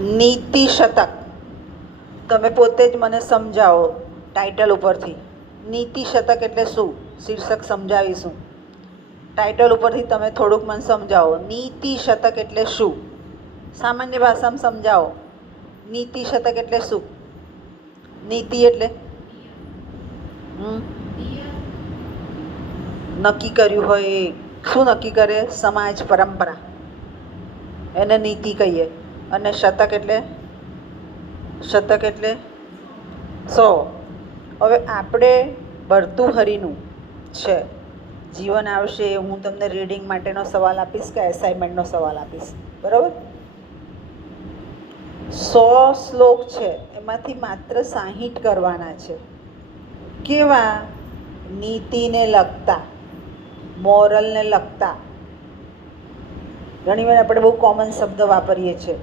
નીતિ શતક. તમે પોતે જ મને સમજાવો ટાઇટલ ઉપરથી. નીતિ શતક એટલે શું? શીર્ષક સમજાવીશું. ટાઇટલ ઉપરથી તમે થોડુંક મને સમજાવો. નીતિ શતક એટલે શું? સામાન્ય ભાષામાં સમજાવો. નીતિ શતક એટલે શું? નીતિ એટલે નક્કી કર્યું હોય એ. શું નક્કી કરે? સમાજ, પરંપરા, એને નીતિ કહીએ. અને શતક એટલે શતક એટલે 100. હવે આપણે ભર્તુહરીનું છે. જીવન આવશે, હું તમને રીડિંગ માટેનો સવાલ આપીશ કે એસાઇનમેન્ટનો સવાલ આપીશ, બરાબર? 100 શ્લોક છે, એમાંથી માત્ર 60 કરવાના છે. કેવા? નીતિને લગતા, મોરલને લગતા. ઘણીવાર આપણે બહુ કોમન શબ્દ વાપરીએ છીએ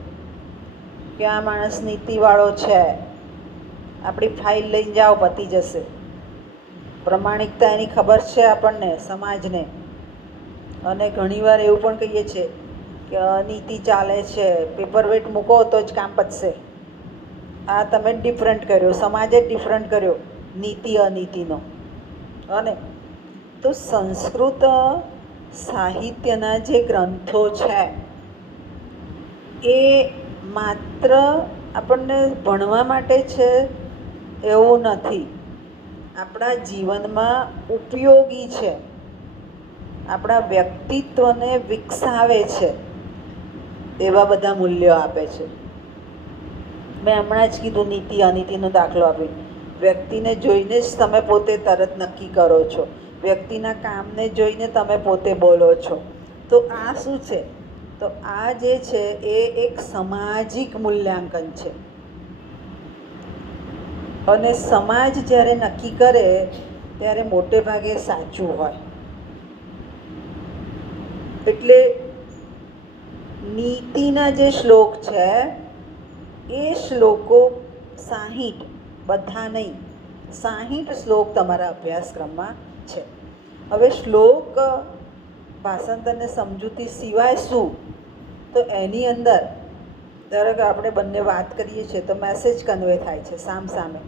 કે આ માણસ નીતિવાળો છે, આપણી ફાઇલ લઈને જાઓ પતી જશે. પ્રમાણિકતા એની ખબર છે આપણને, સમાજને. અને ઘણીવાર એવું પણ કહીએ છીએ કે અનીતિ ચાલે છે, પેપરવેટ મૂકો તો જ કામ પતશે. આ તમે જ ડિફરન્ટ કર્યો, સમાજે જ ડિફરન્ટ કર્યો નીતિ અનીતિનો. અને તો સંસ્કૃત સાહિત્યના જે ગ્રંથો છે એ માત્ર આપણને ભણવા માટે છે એવું નથી, આપણા જીવનમાં ઉપયોગી છે, આપણા વ્યક્તિત્વને વિકસાવે છે, એવા બધા મૂલ્યો આપે છે. મેં હમણાં જ કીધું નીતિ અનીતિનો દાખલો આપ્યો. વ્યક્તિને જોઈને જ તમે પોતે તરત નક્કી કરો છો, વ્યક્તિના કામને જોઈને તમે પોતે બોલો છો. તો આ શું છે? તો આ જે છે એ એક સામાજિક મૂલ્યાંકન છે. અને સમાજ જ્યારે નક્કી કરે ત્યારે મોટે ભાગે સાચું હોય. એટલે નીતિના જે શ્લોક છે એ શ્લોકો 60, બધા નહીં, 60 શ્લોક તમારા અભ્યાસક્રમમાં છે. હવે શ્લોક ભાષાંતર અને સમજૂતી સિવાય શું? તો એની અંદર ધારો કે આપણે બંને વાત કરીએ છીએ તો મેસેજ કન્વે થાય છે સામસામે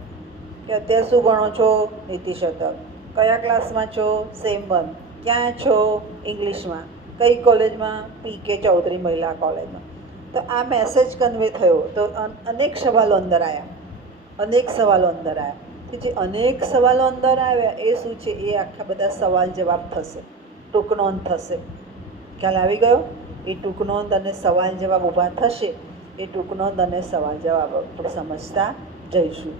કે અત્યારે શું ભણો છો? નીતિ શતક. કયા ક્લાસમાં છો? સેમ 1. ક્યાં છો? ઇંગ્લિશમાં. કઈ કોલેજમાં? PK ચૌધરી મહિલા કોલેજમાં. તો આ મેસેજ કન્વે થયો. તો અનેક સવાલો અંદર આવ્યા, અનેક સવાલો અંદર આવ્યા. તો જે અનેક સવાલો અંદર આવ્યા એ શું છે? એ આખા બધા સવાલ જવાબ થશે, ટૂંક નોંધ થશે. ખ્યાલ આવી ગયો? એ ટૂંક નોંધ અને સવાલ જવાબ ઊભા થશે. એ ટૂંક નોંધ અને સવાલ જવાબ આપણે સમજતા જઈશું.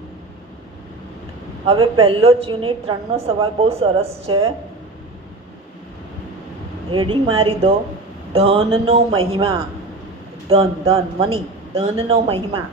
હવે પહેલો જ યુનિટ 3નો સવાલ બહુ સરસ છે. હેડિંગ મારી દો, ધનનો મહિમા. ધન, મની, ધનનો મહિમા.